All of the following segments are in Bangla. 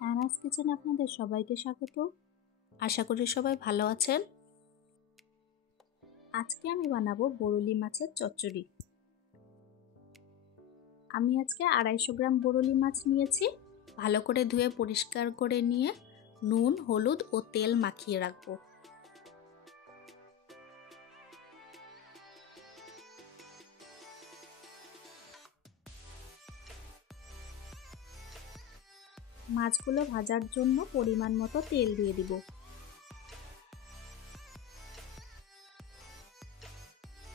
অ্যানাস কিচেনে আপনাদের সবাইকে স্বাগত। আশা করি সবাই ভালো আছেন। আজকে আমি বানাবো বরুলি মাছের চচ্চড়ি। আমি আজকে 250 গ্রাম বরুলি মাছ নিয়েছি। ভালো করে ধুয়ে পরিষ্কার করে নিয়ে নুন, হলুদ ও তেল মাখিয়ে রাখবো। মাছগুলো ভাজার জন্য পরিমাণ মতো তেল দিয়ে দিব।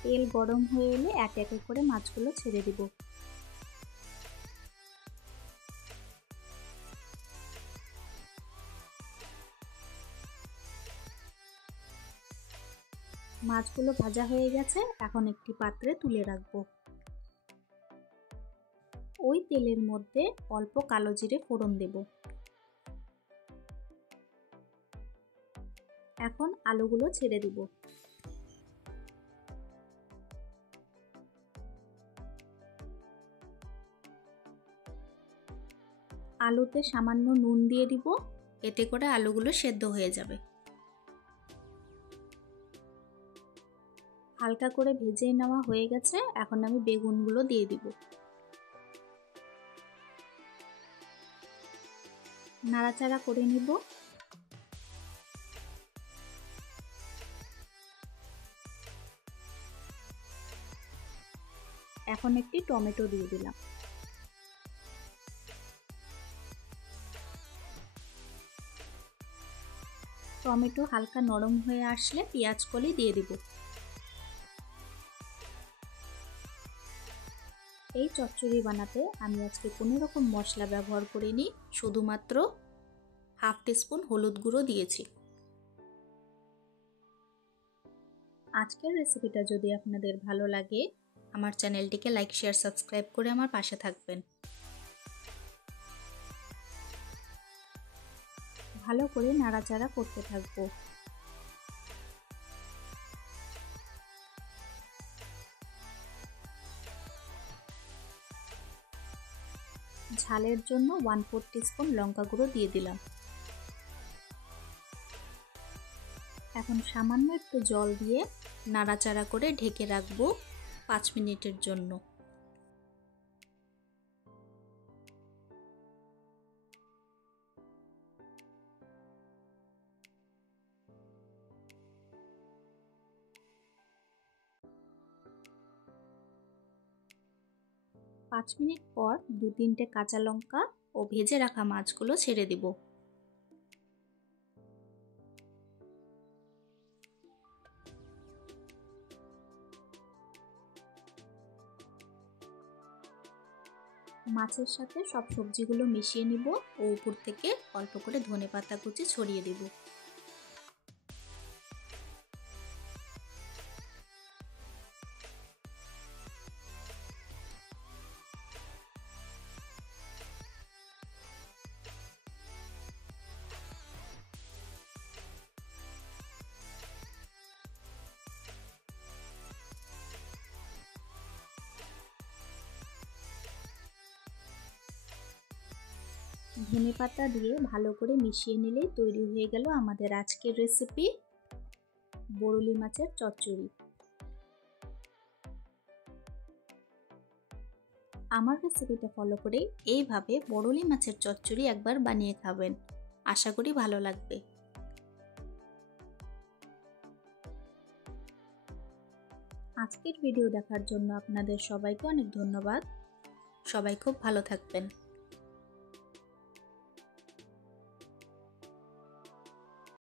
তেল গরম হয়ে এলে এক এক করে মাছগুলো ছেড়ে দিব। মাছগুলো ভাজা হয়ে গেছে, এখন একটি পাত্রে তুলে রাখবো। ওই তেলের মধ্যে অল্প কালো জিরে ফোড়ন দেব। এখন আলুগুলো ছেড়ে দিব। আলুতে সামান্য নুন দিয়ে দিব, এতে করে আলুগুলো সেদ্ধ হয়ে যাবে। হালকা করে ভেজে নেওয়া হয়ে গেছে, এখন আমি বেগুনগুলো দিয়ে দিব। নাড়াচাড়া করে নিব। এখন একটি টমেটো দিয়ে দিলাম। টমেটো হালকা নরম হয়ে আসলে পেঁয়াজ কলি দিয়ে দিব। এই চচ্চড়ি বানাতে আমি আজকে কোনো রকম মশলা ব্যবহার করিনি, শুধুমাত্র হাফ টিস্পুন হলুদ গুঁড়ো দিয়েছি। আজকের রেসিপিটা যদি আপনাদের ভালো লাগে, আমার চ্যানেলটিকে লাইক, শেয়ার, সাবস্ক্রাইব করে আমার পাশে থাকবেন। ভালো করে নাড়াচাড়া করতে থাকবো। ঝালের জন্য 1/4 টিস্পুন লঙ্কা গুঁড়ো দিয়ে দিলাম। এখন সামান্য একটু জল দিয়ে নাড়াচাড়া করে ঢেকে রাখবো 5 মিনিটের জন্য। পাঁচ মিনিট পর 2-3টে কাঁচা লঙ্কা ও ভেজে রাখা মাছগুলো ছেড়ে দিব। মাছের সাথে সব সবজিগুলো মিশিয়ে নিব ও উপর থেকে অল্প করে ধনেপাতা কুচি ছড়িয়ে দেব। ধনেপাতা দিয়ে ভালো করে মিশিয়ে নিলেই তৈরি হয়ে গেল আমাদের আজকের রেসিপি বরুলি মাছের চচ্চড়ি। আমার রেসিপিটা ফলো করে এইভাবে বরুলি মাছের চচ্চড়ি একবার বানিয়ে খাবেন, আশা করি ভালো লাগবে। আজকের ভিডিও দেখার জন্য আপনাদের সবাইকে অনেক ধন্যবাদ। সবাই খুব ভালো থাকবেন।